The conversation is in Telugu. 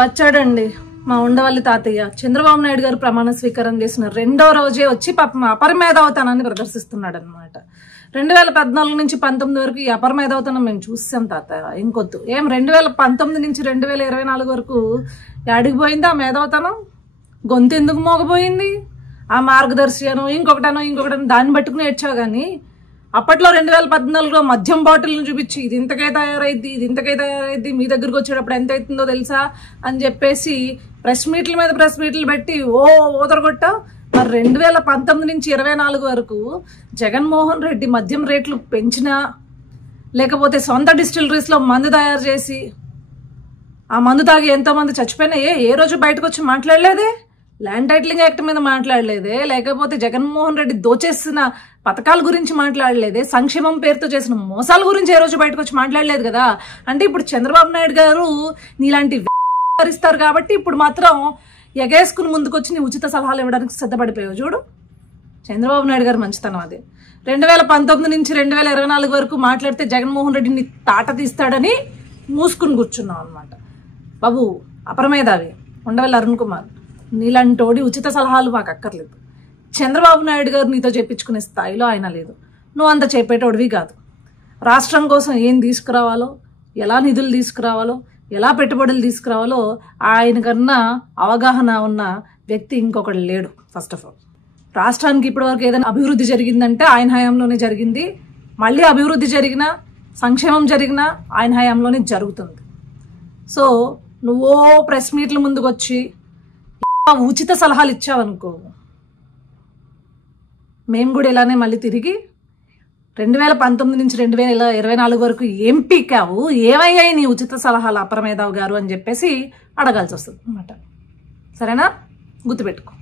వచ్చాడండి మా ఉండవల్లి తాతయ్య. చంద్రబాబు నాయుడు గారు ప్రమాణ స్వీకారం చేసిన రెండో రోజే వచ్చి పాపం అపరమేధావతనాన్ని ప్రదర్శిస్తున్నాడు అనమాట. 2014 నుంచి 19 వరకు ఈ అపరమేధావతనం మేము చూసాం తాతయ్య. ఇంకొద్దు ఏం 2019 నుంచి 2024 వరకు అడిగిపోయింది ఆ మేధావతనం. గొంతు ఎందుకు మోగపోయింది? ఆ మార్గదర్శియను ఇంకొకటనో దాన్ని పట్టుకుని ఏడ్చావు. కానీ అప్పట్లో 2014లో మద్యం బాటిల్ను చూపించి ఇది ఇంతకే తయారైద్ది మీ దగ్గరకు వచ్చేటప్పుడు ఎంత అవుతుందో తెలుసా అని చెప్పేసి ప్రెస్ మీట్ల మీద ప్రెస్ మీట్లు పెట్టి ఓదరగొట్టా. మరి 2019 నుంచి 24 వరకు జగన్మోహన్ రెడ్డి మద్యం రేట్లు పెంచినా, లేకపోతే సొంత డిస్టిలరీస్లో మందు తయారు చేసి ఆ మందు తాగి ఎంతో మంది చచ్చిపోయినా ఏ రోజు బయటకు వచ్చి మాట్లాడలేదే? ల్యాండ్ టైటిలింగ్ యాక్ట్ మీద మాట్లాడలేదే? లేకపోతే జగన్మోహన్ రెడ్డి దోచేసిన పథకాల గురించి మాట్లాడలేదే? సంక్షేమం పేరుతో చేసిన మోసాల గురించి ఏ రోజు బయటకు వచ్చి మాట్లాడలేదు కదా. అంటే ఇప్పుడు చంద్రబాబు నాయుడు గారు నీలాంటి ఇస్తారు కాబట్టి ఇప్పుడు మాత్రం ఎగేసుకుని ముందుకొచ్చి నీ ఉచిత సలహాలు ఇవ్వడానికి సిద్ధపడిపోయావు. చూడు చంద్రబాబు నాయుడు గారు మంచితనం అది. 2019 నుంచి 2024 వరకు మాట్లాడితే జగన్మోహన్ రెడ్డిని తాట తీస్తాడని మూసుకుని కూర్చున్నాం అనమాట. బాబు అపరమేధావి ఉండవల్లి అరుణ్ కుమార్, నీలాంటోడి ఉచిత సలహాలు మాకు అక్కర్లేదు. చంద్రబాబు నాయుడు గారు నీతో చెప్పించుకునే స్థాయిలో ఆయన లేదు. నువ్వు అంత చెప్పేటోడివి కాదు. రాష్ట్రం కోసం ఏం తీసుకురావాలో, ఎలా నిధులు తీసుకురావాలో, ఎలా పెట్టుబడులు తీసుకురావాలో ఆయన కన్నా అవగాహన ఉన్న వ్యక్తి ఇంకొకటి లేడు. ఫస్ట్ ఆఫ్ ఆల్ రాష్ట్రానికి ఇప్పటివరకు ఏదైనా అభివృద్ధి జరిగిందంటే ఆయన హయాంలోనే జరిగింది. మళ్ళీ అభివృద్ధి జరిగినా, సంక్షేమం జరిగినా ఆయన హయాంలోనే జరుగుతుంది. సో నువ్వో ప్రెస్ మీట్ల ముందుకు వచ్చి ఉచిత సలహాలు ఇచ్చావనుకో, మేము కూడా ఇలానే మళ్ళీ తిరిగి 2019 నుంచి 2024 వరకు ఏం పీకావు, ఏమయ్యాయి నీ ఉచిత సలహాలు అపరమేధావ్ గారు అని చెప్పేసి అడగాల్సి వస్తుంది అన్నమాట. సరేనా? గుర్తుపెట్టుకో.